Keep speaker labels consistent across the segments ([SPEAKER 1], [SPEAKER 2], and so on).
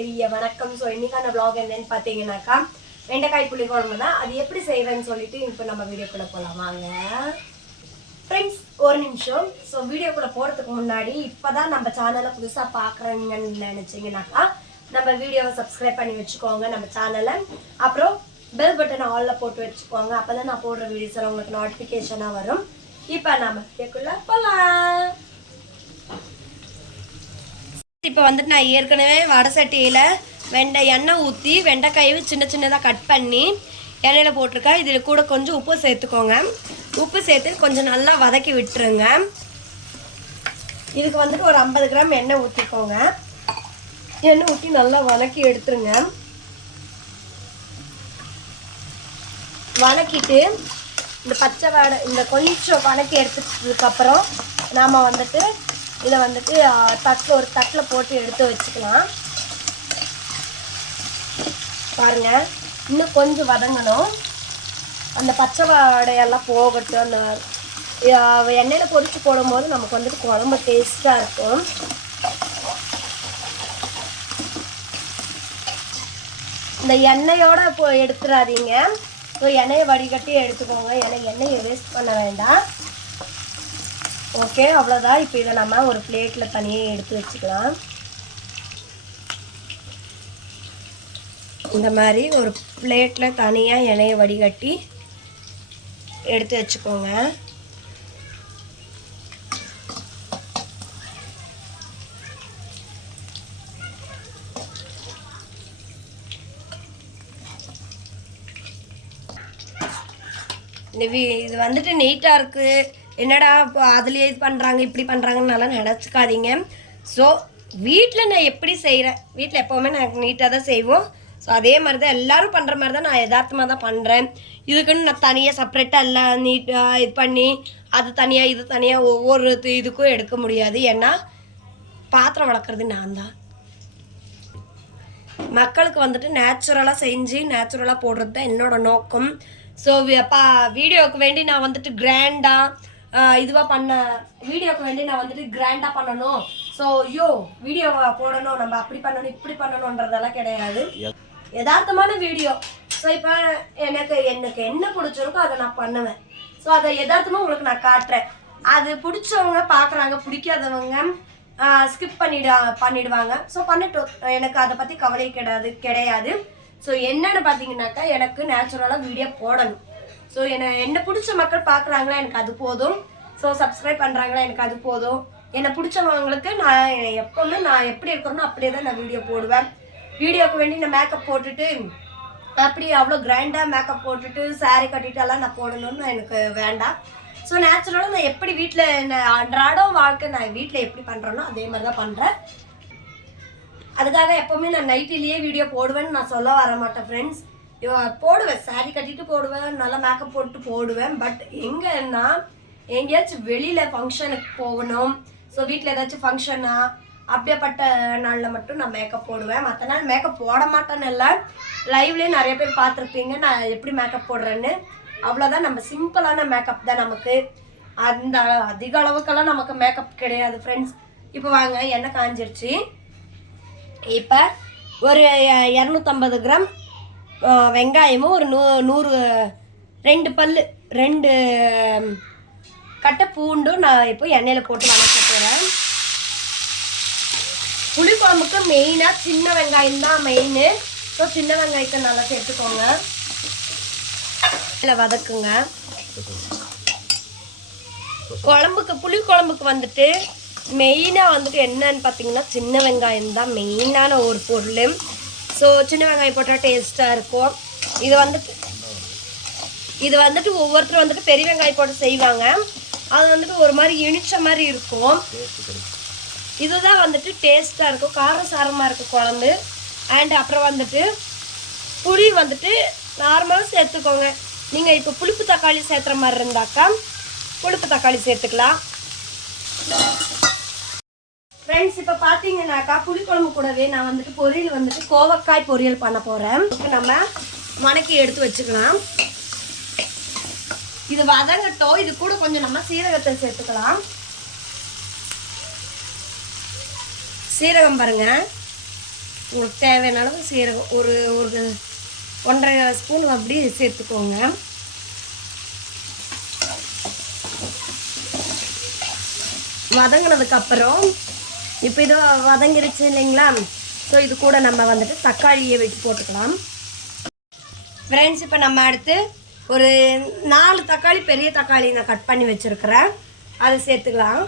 [SPEAKER 1] பெரிய வணக்கம். ஸோ இன்னைக்கான ப்ளாக் என்னன்னு பார்த்தீங்கன்னாக்கா வெண்டைக்காய் புளி குழம்பு தான். அது எப்படி செய்வேன்னு சொல்லிட்டு இப்போ நம்ம வீடியோக்குள்ளே போகலாம் வாங்க. ஃப்ரெண்ட்ஸ் ஒரு நிமிஷம். ஸோ வீடியோக்குள்ளே போகிறதுக்கு முன்னாடி இப்போ தான் நம்ம சேனலை புதுசாக பார்க்குறீங்கன்னு நினச்சிங்கனாக்கா நம்ம வீடியோவை சப்ஸ்கிரைப் பண்ணி வச்சுக்கோங்க நம்ம சேனலை அப்புறம் பெல் பட்டனை ஆலில் போட்டு வச்சுக்கோங்க. அப்போ தான் நான் போடுற வீடியோஸ் உங்களுக்கு நோட்டிஃபிகேஷனாக வரும். இப்போ நம்ம வீடியோக்குள்ளே போகலாம் இப்போ வந்துட்டு நான் ஏற்கனவே வடை சட்டியில் வெண்டை எண்ணெய் ஊற்றி வெண்டைக்காயை சின்ன சின்னதாக கட் பண்ணி எண்ணெயில் போட்டிருக்கேன். இதில் கூட கொஞ்சம் உப்பு சேர்த்துக்கோங்க. உப்பு சேர்த்து கொஞ்சம் நல்லா வதக்கி விட்டுருங்க. இதுக்கு வந்துட்டு ஒரு ஐம்பது கிராம் எண்ணெய் ஊற்றிக்கோங்க எண்ணெய் ஊற்றி நல்லா வதக்கி எடுத்துருங்க. வதக்கிட்டு இந்த பச்சை வடை இந்த கொஞ்சம் வதக்கி எடுத்துட்டதுக்கப்புறம் நாம் வந்துட்டு இதை வந்துட்டு தட்டில் ஒரு தட்டில் போட்டு எடுத்து வச்சுக்கலாம். பாருங்க இன்னும் கொஞ்சம் வதங்கணும். அந்த பச்சை வாடையெல்லாம் போகட்டும். அந்த எண்ணெயில் பொறிச்சு போடும்போது நமக்கு வந்துட்டு குழம்பு டேஸ்ட்டாக இருக்கும். இந்த எண்ணெயோடு இப்போ எடுத்துடாதீங்க ஸோ எண்ணெயை வடிகட்டி எடுத்துக்கோங்க. ஏன்னா எண்ணெயை வேஸ்ட் பண்ண வேண்டாம். ஓகே அவ்வளோதான் இப்போ இதை நம்ம ஒரு பிளேட்டில் தனியாக எடுத்து வச்சுக்கலாம். இந்த மாதிரி ஒரு பிளேட்டில் தனியாக எண்ணெயை வடிகட்டி எடுத்து வச்சுக்கோங்க. இந்த இது வந்துட்டு நீட்டாக இருக்குது என்னடா இப்போ அதுலேயே இது பண்ணுறாங்க இப்படி பண்ணுறாங்கன்னு நல்லா நினச்சிக்காதீங்க. ஸோ வீட்டில் நான் எப்படி செய்கிறேன் வீட்டில் எப்போவுமே நான் நீட்டாக தான் செய்வோம். ஸோ அதே மாதிரி தான் எல்லோரும் பண்ணுற மாதிரி தான் நான் யதார்த்தமாக தான் பண்ணுறேன் இதுக்குன்னு நான் தனியாக செப்ரேட்டாக எல்லாம் நீட்டாக இது பண்ணி அது தனியாக இது தனியாக ஒவ்வொரு இது- இதுக்கும் எடுக்க முடியாது. ஏன்னா பாத்திரம் வளர்க்குறது நான் தான். மக்களுக்கு வந்துட்டு நேச்சுரலாக செஞ்சு நேச்சுரலாக போடுறது தான் என்னோடய நோக்கம். ஸோ பா வீடியோவுக்கு வேண்டி நான் வந்துட்டு கிராண்டாக இதுவாக பண்ண வீடியோக்கு வேண்டி நான் வந்துட்டு கிராண்டாக பண்ணணும். ஸோ ஐயோ வீடியோவை போடணும் நம்ம அப்படி பண்ணணும் இப்படி பண்ணணுன்றதெல்லாம் கிடையாது. யதார்த்தமான வீடியோ. ஸோ இப்போ எனக்கு எனக்கு என்ன பிடிச்சிருக்கோ அதை நான் பண்ணுவேன். ஸோ அதை யதார்த்தமாக உங்களுக்கு நான் காட்டுறேன். அது பிடிச்சவங்க பார்க்குறாங்க பிடிக்காதவங்க ஸ்கிப் பண்ணிடா பண்ணிடுவாங்க. ஸோ பண்ணிட்டோம். எனக்கு அதை பற்றி கவலை கிடையாது கிடையாது. ஸோ என்னென்னு பார்த்தீங்கன்னாக்கா எனக்கு நேச்சுரலாக வீடியோ போடணும். ஸோ என்னை என்னை பிடிச்ச மக்கள் பார்க்குறாங்களா எனக்கு அது போதும். ஸோ சப்ஸ்கிரைப் பண்ணுறாங்களா எனக்கு அது போதும். என்னை பிடிச்சவங்களுக்கு நான் எப்போவுமே நான் எப்படி இருக்கிறேனோ அப்படியே தான் நான் வீடியோ போடுவேன். வீடியோக்கு வேண்டி நான் மேக்கப் போட்டுட்டு அப்படி அவ்வளோ கிராண்டாக மேக்கப் போட்டுட்டு saree கட்டிட்டு எல்லாம் நான் போடணும்னு எனக்கு வேண்டாம். ஸோ நேச்சுரலாக நான் எப்படி வீட்டில் அன்றாடம் வாழ்க்கை நான் வீட்டில் எப்படி பண்ணுறேனோ அதே மாதிரி தான் பண்ணுறேன் அதுக்காக எப்போவுமே நான் நைட்டிலேயே வீடியோ போடுவேன்னு நான் சொல்ல வர மாட்டேன் ஃப்ரெண்ட்ஸ் போடுவேன். சாரி கட்டிட்டு போடுவேன். நல்லா மேக்கப் போட்டு போடுவேன். பட் எங்கன்னா எங்கேயாச்சும் வெளியில் ஃபங்க்ஷனுக்கு போகணும். ஸோ வீட்டில் ஏதாச்சும் ஃபங்க்ஷனா அப்படியேப்பட்ட நாளில் மட்டும் நான் மேக்கப் போடுவேன். மற்ற நாள் மேக்கப் போட மாட்டேன்னு இல்லை. லைவ்லேயே நிறைய பேர் பார்த்துருப்பீங்க. நான் எப்படி மேக்கப் போடுறேன்னு. அவ்வளோதான் நம்ம சிம்பிளான மேக்கப் தான் நமக்கு. அந்த அதிக அளவுக்கெல்லாம் நமக்கு மேக்கப் கிடையாது ஃப்ரெண்ட்ஸ் இப்போ வாங்க எண்ணெய் காஞ்சிருச்சு. இப்போ ஒரு இரநூத்தம்பது கிராம் வெங்காயமும் ஒரு நூ நூறு ரெண்டு பல் ரெண்டு கட்டை பூண்டும் நான் இப்போ எண்ணெயில் போட்டு வதக்க போகிறேன் புளிக்குழம்புக்கு மெயினாக சின்ன வெங்காயம் தான் மெயின் ஸோ சின்ன வெங்காயத்தை நல்லா சேர்த்துக்கோங்க. இதில் வதக்குங்க. குழம்புக்கு புளி குழம்புக்கு வந்துட்டு மெயினாக வந்துட்டு என்னன்னு பார்த்தீங்கன்னா சின்ன வெங்காயம் தான் மெயினான ஒரு பொருள். ஸோ சின்ன வெங்காயம் போட்டால் டேஸ்ட்டாக இருக்கும். இது வந்துட்டு இது வந்துட்டு ஒவ்வொருத்தரும் வந்துட்டு பெரிய வெங்காயம் போட்டு செய்வாங்க. அது வந்துட்டு ஒரு மாதிரி இனிச்ச மாதிரி இருக்கும். இதுதான் வந்துட்டு டேஸ்ட்டாக இருக்கும். காரம் சாரமாக இருக்கும் குழம்பு. அண்ட் அப்புறம் வந்துட்டு புளி வந்துட்டு நார்மலாக சேர்த்துக்கோங்க. நீங்கள் இப்போ புளிப்பு தக்காளி சேர்த்துற மாதிரி இருந்தாக்கா புளிப்பு தக்காளி சேர்த்துக்கலாம். ஃப்ரெண்ட்ஸ் இப்போ பார்த்தீங்கன்னாக்கா புளிக்குழம்பு கூடவே நான் வந்துட்டு பொரியல் வந்துட்டு கோவக்காய் பொரியல் பண்ண போகிறேன் இப்போ நம்ம வணக்கி எடுத்து வச்சுக்கலாம். இது வதங்கட்டும். இது கூட கொஞ்சம் நம்ம சீரகத்தை சேர்த்துக்கலாம். சீரகம் பாருங்க. உங்களுக்கு தேவையான அளவு சீரகம். ஒரு ஒரு ஒன்றரை ஸ்பூன் அப்படி சேர்த்துக்கோங்க. வதங்கினதுக்கப்புறம் இப்போ இது வதங்கிருச்சு இல்லைங்களா? ஸோ இது கூட நம்ம வந்துட்டு தக்காளியை வச்சு போட்டுக்கலாம். ஃப்ரெண்ட்ஸ் இப்போ நம்ம அடுத்து ஒரு நாலு தக்காளி பெரிய தக்காளி நான் கட் பண்ணி வச்சுருக்கிறேன். அதை சேர்த்துக்கலாம்.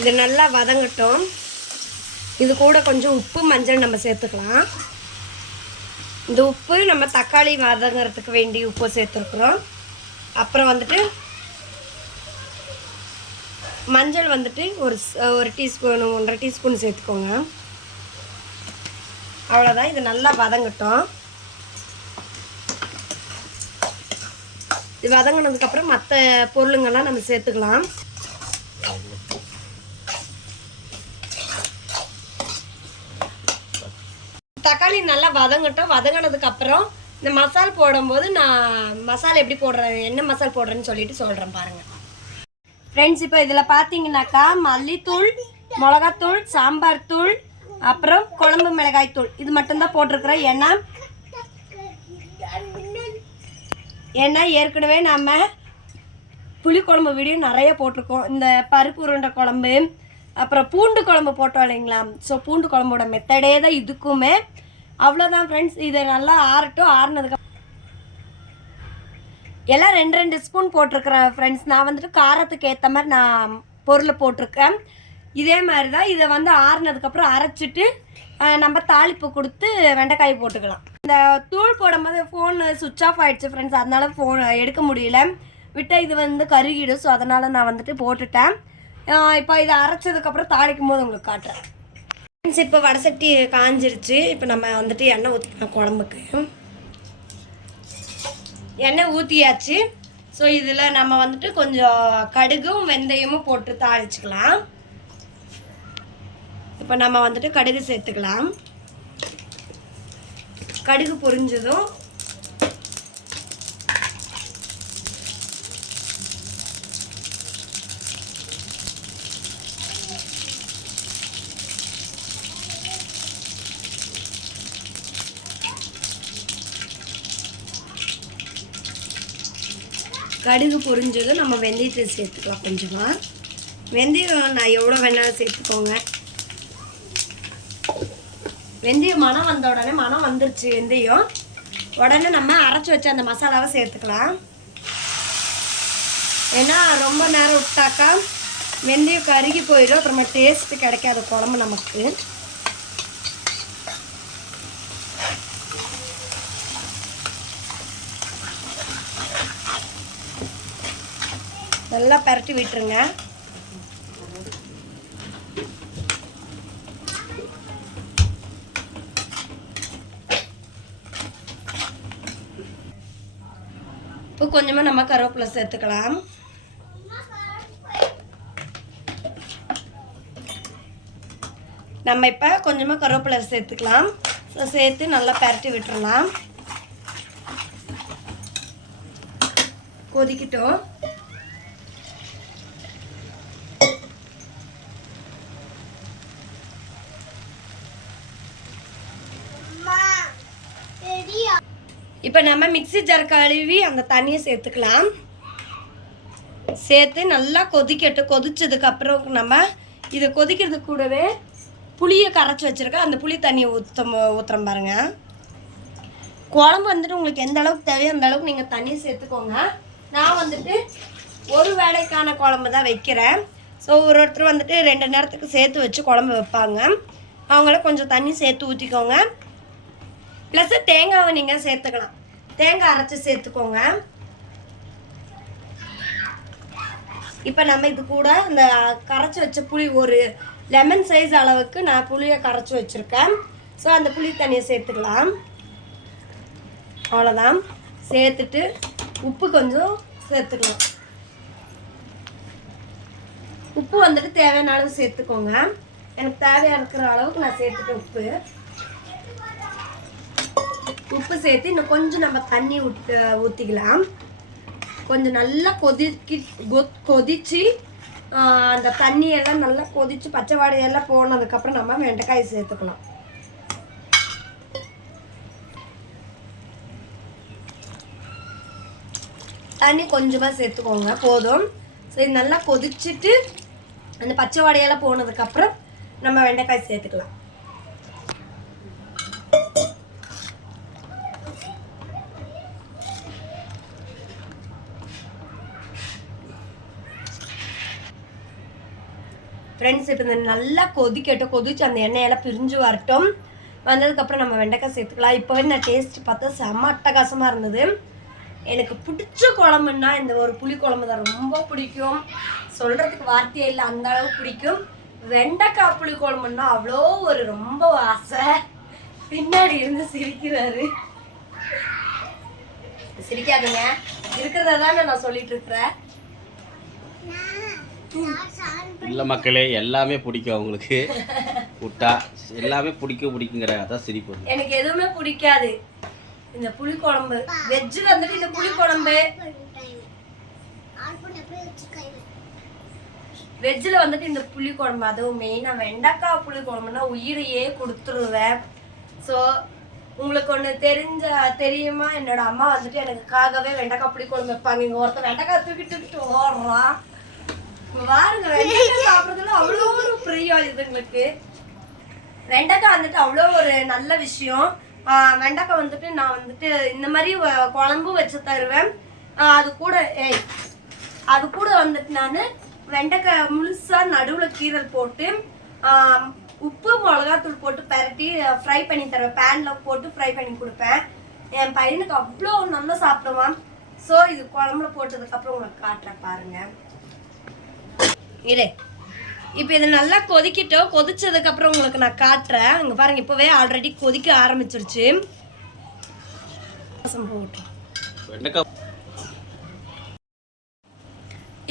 [SPEAKER 1] இது நல்லா வதங்கட்டும். இது கூட கொஞ்சம் உப்பு மஞ்சள் நம்ம சேர்த்துக்கலாம். இந்த உப்பு நம்ம தக்காளி வதங்கிறதுக்கு வேண்டி உப்பு சேர்த்துருக்குறோம். அப்புறம் வந்துட்டு மஞ்சள் வந்துட்டு ஒரு ஒரு டீஸ்பூன் ஒன்றரை டீஸ்பூன் சேர்த்துக்கோங்க. அவ்வளோதான் இது நல்லா வதங்கட்டும். இது வதங்கினதுக்கப்புறம் மற்ற பொருளுங்கெல்லாம் நம்ம சேர்த்துக்கலாம். தக்காளி நல்லா வதங்கட்டும். வதங்கினதுக்கு அப்புறம் இந்த மசால் போடும்போது நான் மசாலா எப்படி போடுறேன் என்ன மசால் போடுறேன்னு சொல்லிட்டு சொல்கிறேன் பாருங்கள் ஃப்ரெண்ட்ஸ் இப்போ இதில் பார்த்தீங்கன்னாக்கா மல்லித்தூள் மிளகாத்தூள் சாம்பார் தூள் அப்புறம் குழம்பு மிளகாய் தூள். இது மட்டும்தான் போட்டிருக்கிறேன் ஏன்னா ஏன்னா ஏற்கனவே நம்ம புளிக்குழம்பு வீடியோ நிறைய போட்டிருக்கோம். இந்த பருப்பு உருண்டை குழம்பு அப்புறம் பூண்டு குழம்பு போட்டோம் இல்லைங்களா? ஸோ பூண்டு குழம்போட மெத்தடே தான் இதுக்குமே அவ்வளோதான் ஃப்ரெண்ட்ஸ் இதை நல்லா ஆறட்டும் ஆறுனதுக்கு எல்லாம் ரெண்டு ரெண்டு ஸ்பூன் போட்டிருக்கிறேன் ஃப்ரெண்ட்ஸ் நான் வந்துட்டு காரத்துக்கு ஏற்ற மாதிரி நான் பொருளை போட்டிருக்கேன். இதே மாதிரி தான் இதை வந்து ஆறுனதுக்கப்புறம் அரைச்சிட்டு நம்ம தாளிப்பு கொடுத்து வெண்டைக்காய் போட்டுக்கலாம். இந்த தூள் போடும்போது ஃபோன் சுவிட்ச் ஆஃப் ஆகிடுச்சு ஃப்ரெண்ட்ஸ் அதனால் ஃபோன் எடுக்க முடியல. விட்டால் இது வந்து கருகிடும். ஸோ அதனால் நான் வந்துட்டு போட்டுட்டேன். இப்போ இதை அரைச்சதுக்கப்புறம் தாளிக்கும் போது உங்களுக்கு காட்டுறேன். ஃப்ரெண்ட்ஸ் இப்போ வடசட்டி காஞ்சிருச்சு. இப்போ நம்ம வந்துட்டு எண்ணெய் ஊற்றிக்கலாம் குழம்புக்கு. எண்ணெய் ஊற்றியாச்சு ஸோ இதில் நம்ம வந்துட்டு கொஞ்சம் கடுகும் வெந்தயமும் போட்டு தாளிச்சுக்கலாம். இப்போ நம்ம வந்துட்டு கடுகு சேர்த்துக்கலாம். கடுகு பொரிஞ்சதும் கடுகு பொரிஞ்சதும் நம்ம வெந்தயத்தை சேர்த்துக்கலாம் கொஞ்சமாக வெந்தயம் நான் எவ்வளோ வேணாலும் சேர்த்துக்கோங்க. வெந்தயம் மனம் வந்த உடனே மனம் வந்துருச்சு வெந்தயம். உடனே நம்ம அரைச்சி வச்ச அந்த மசாலாவை சேர்த்துக்கலாம். ஏன்னா ரொம்ப நேரம் விட்டாக்கா வெந்தயம் கருகி போயிடும். அப்புறமா டேஸ்ட்டு கிடைக்காத குழம்பு நமக்கு. நல்லா பரட்டி விட்டுருங்க. இப்போ கொஞ்சமாக நம்ம கருவேப்பிலை சேர்த்துக்கலாம். நம்ம இப்போ கொஞ்சமாக கருவேப்பிலை சேர்த்துக்கலாம். ஸோ சேர்த்து நல்லா பரட்டி விட்டுருலாம் கொதிக்கிட்டோம். இப்போ நம்ம மிக்ஸி ஜார் கழுவி அந்த தண்ணியை சேர்த்துக்கலாம். சேர்த்து நல்லா கொதிக்கட்டும் கொதிச்சதுக்கப்புறம் நம்ம இதை கொதிக்கிறது கூடவே புளியை கரைச்சி வச்சுருக்கேன் அந்த புளி தண்ணியை ஊற்ற ஊற்றுறோம் பாருங்கள் குழம்பு வந்துட்டு உங்களுக்கு எந்த அளவுக்கு தேவையோ அந்த அளவுக்கு நீங்கள் தண்ணி சேர்த்துக்கோங்க. நான் வந்துட்டு ஒரு வேளைக்கான குழம்பு தான் வைக்கிறேன். ஸோ ஒரு ஒருத்தர் வந்துட்டு ரெண்டு நேரத்துக்கு சேர்த்து வச்சு குழம்பு வைப்பாங்க. அவங்கள கொஞ்சம் தண்ணி சேர்த்து ஊற்றிக்கோங்க ப்ளஸ் தேங்காவை நீங்கள் சேர்த்துக்கலாம். தேங்காய் அரைச்சி சேர்த்துக்கோங்க. இப்போ நம்ம இது கூட இந்த கரைச்சி வச்ச புளி ஒரு லெமன் சைஸ் அளவுக்கு நான் புளியை கரைச்சி வச்சுருக்கேன். ஸோ அந்த புளி தண்ணியை சேர்த்துக்கலாம். அவ்வளோதான் சேர்த்துட்டு உப்பு கொஞ்சம் சேர்த்துக்கலாம். உப்பு வந்துட்டு தேவையான அளவு சேர்த்துக்கோங்க. எனக்கு தேவையாக இருக்கிற அளவுக்கு நான் சேர்த்துட்டேன் உப்பு. உப்பு சேர்த்து இன்னும் கொஞ்சம் நம்ம தண்ணி விட்டு ஊற்றிக்கலாம் கொஞ்சம் நல்லா கொதிக்கி கொதிச்சு அந்த தண்ணியெல்லாம் நல்லா கொதிச்சு பச்சை வாடையெல்லாம் போனதுக்கப்புறம் நம்ம வெண்டைக்காய் சேர்த்துக்கலாம். தண்ணி கொஞ்சமாக சேர்த்துக்கோங்க போதும். சரி நல்லா கொதிச்சுட்டு அந்த பச்சை வாடையெல்லாம் போனதுக்கப்புறம் நம்ம வெண்டைக்காய் சேர்த்துக்கலாம். ஃப்ரெண்ட்ஸ் இப்போ இந்த நல்லா கொதிக்கட்டும் கொதிச்சு அந்த எண்ணெயெல்லாம் பிரிஞ்சு வரட்டும். வந்ததுக்கப்புறம் நம்ம வெண்டைக்காய் சேர்த்துக்கலாம். இப்போவே நான் டேஸ்ட் பார்த்தா செம்ம அட்டகாசமாக இருந்தது. எனக்கு பிடிச்ச குழம்புன்னா இந்த ஒரு புளி குழம்பு தான் ரொம்ப பிடிக்கும். சொல்கிறதுக்கு வார்த்தையே இல்லை அந்த அளவுக்கு பிடிக்கும். வெண்டைக்காய் புளி குழம்புன்னா அவ்வளோ ஒரு ரொம்ப ஆசை. பின்னாடி இருந்து சிரிக்கிறாரு. சிரிக்காதீங்க. இருக்கிறத தானே நான் சொல்லிட்டு இருக்கிறேன்.
[SPEAKER 2] இல்லை மக்களே எல்லாமே பிடிக்கும் அவங்களுக்கு. விட்டா எல்லாமே பிடிக்கும் பிடிக்குங்கிற அதான் சிரிப்பு
[SPEAKER 1] எனக்கு எதுவுமே பிடிக்காது. இந்த புளி குழம்பு. வெஜ்ஜில் வந்துட்டு இந்த புளி குழம்பு. வெஜ்ஜில் வந்துட்டு இந்த புளி குழம்பு அதுவும் மெயினாக வெண்டைக்காய் புளி குழம்புனா உயிரையே கொடுத்துருவேன். ஸோ உங்களுக்கு ஒன்று தெரிஞ்ச தெரியுமா? என்னோட அம்மா வந்துட்டு எனக்குக்காகவே வெண்டைக்காய் புளி குழம்பு வைப்பாங்க. இங்கே ஒருத்தர் வெண்டைக்காய் தூக்கி தூக்கிட்டு ஓடுறான். பாருங்க வெண்டைக்காய் சாப்பிட்றதுல அவ்வளோ ஒரு பிரியம் இதுங்களுக்கு வெண்டைக்காய் வந்துட்டு அவ்வளோ ஒரு நல்ல விஷயம். வெண்டைக்காய் வந்துட்டு நான் வந்துட்டு இந்த மாதிரி குழம்பும் வச்சு தருவேன். அது கூட ஏய் அது கூட வந்துட்டு நான் வெண்டைக்காய் முழுசாக நடுவில் கீரல் போட்டு உப்பு மிளகாத்தூள் போட்டு பரட்டி ஃப்ரை பண்ணி தருவேன். பேனில் போட்டு ஃப்ரை பண்ணி கொடுப்பேன். என் பையனுக்கு அவ்வளோ நல்லா சாப்பிடுவான். ஸோ இது குழம்புல போட்டதுக்கப்புறம் உங்களுக்கு காட்டுறேன் பாருங்கள் இரு. இப்போ இது நல்லா கொதிக்கிட்டோம். கொதிச்சதுக்கு அப்புறம் உங்களுக்கு நான் காட்டுறேன். இங்க பாருங்க இப்போவே ஆல்ரெடி கொதிக்க ஆரம்பிச்சிருச்சு.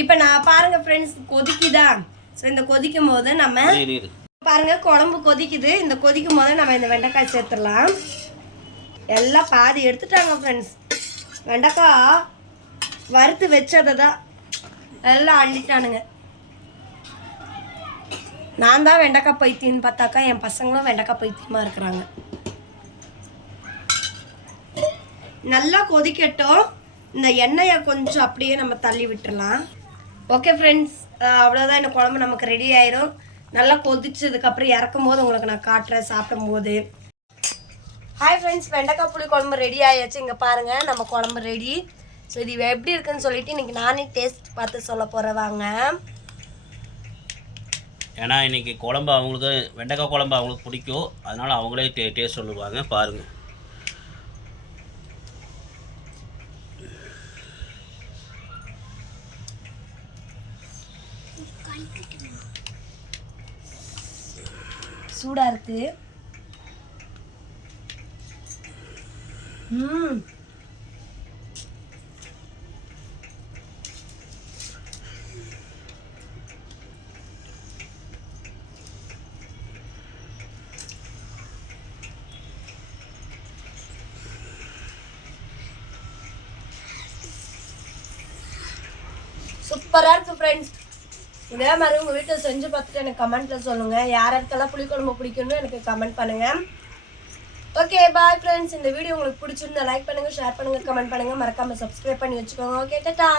[SPEAKER 1] இப்போ நான் பாருங்க ஃப்ரெண்ட்ஸ் கொதிக்குதா? ஸோ இந்த கொதிக்கும் போது நம்ம. பாருங்க குழம்பு கொதிக்குது. இந்த கொதிக்கும் போது நம்ம இந்த வெண்டைக்காய் சேர்த்துடலாம். எல்லாம் பாதி எடுத்துட்டாங்க ஃப்ரெண்ட்ஸ் வெண்டைக்காய் வறுத்து வச்சதை தான் எல்லாம் அள்ளிட்டானுங்க. நான் தான் வெண்டைக்காய் பைத்தியன்னு பார்த்தாக்கா என் பசங்களும் வெண்டைக்காய் பைத்தியமாக இருக்கிறாங்க. நல்லா கொதிக்கட்டும். இந்த எண்ணெயை கொஞ்சம் அப்படியே நம்ம தள்ளி விட்டுடலாம் ஓகே ஃப்ரெண்ட்ஸ் அவ்வளோதான் இந்த குழம்பு நமக்கு ரெடி ஆயிரும். நல்லா கொதிச்சதுக்கப்புறம் இறக்கும் போது உங்களுக்கு நான் காட்டுறேன் சாப்பிடும் போது ஹாய் ஃப்ரெண்ட்ஸ் வெண்டைக்காய் புளி குழம்பு ரெடி ஆயாச்சு. இங்கே பாருங்கள் நம்ம குழம்பு ரெடி ஸோ இது எப்படி இருக்குன்னு சொல்லிட்டு இன்னைக்கு நானே டேஸ்ட் பார்த்து சொல்ல போகிறேன் வாங்க.
[SPEAKER 2] ஏன்னா இன்றைக்கி குழம்பு அவங்களுக்கு வெண்டைக்காய் குழம்பு அவங்களுக்கு பிடிக்கும். அதனால் அவங்களே டே டேஸ்ட் சொல்லுவாங்க பாருங்கள்
[SPEAKER 1] சூடாக இருக்குது ம். சூப்பராக இருக்கு ஃப்ரெண்ட்ஸ் இதே மாதிரி உங்கள் வீட்டில் செஞ்சு பார்த்துட்டு எனக்கு கமெண்ட்டில் சொல்லுங்கள் யார் யாருக்கெல்லாம் புளிக்குழம்பு பிடிக்கும்னு எனக்கு கமெண்ட் பண்ணுங்கள் ஓகே பாய் ஃப்ரெண்ட்ஸ் இந்த வீடியோ உங்களுக்கு பிடிச்சிருந்தா லைக் பண்ணுங்கள் ஷேர் பண்ணுங்கள் கமெண்ட் பண்ணுங்கள் மறக்காமல் சப்ஸ்கிரைப் பண்ணி வச்சுக்கோங்க. Okay tata